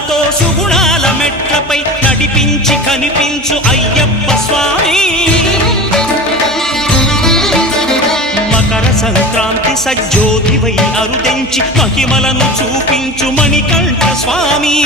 సుగుణాలతో సుగుణాల మెట్లపై నడిపించి కనిపించు అయ్యప్ప స్వామి మకర సంక్రాంతి సజ్జోతివై అరుదెంచి మహిమలను చూపించు మణికంఠ స్వామి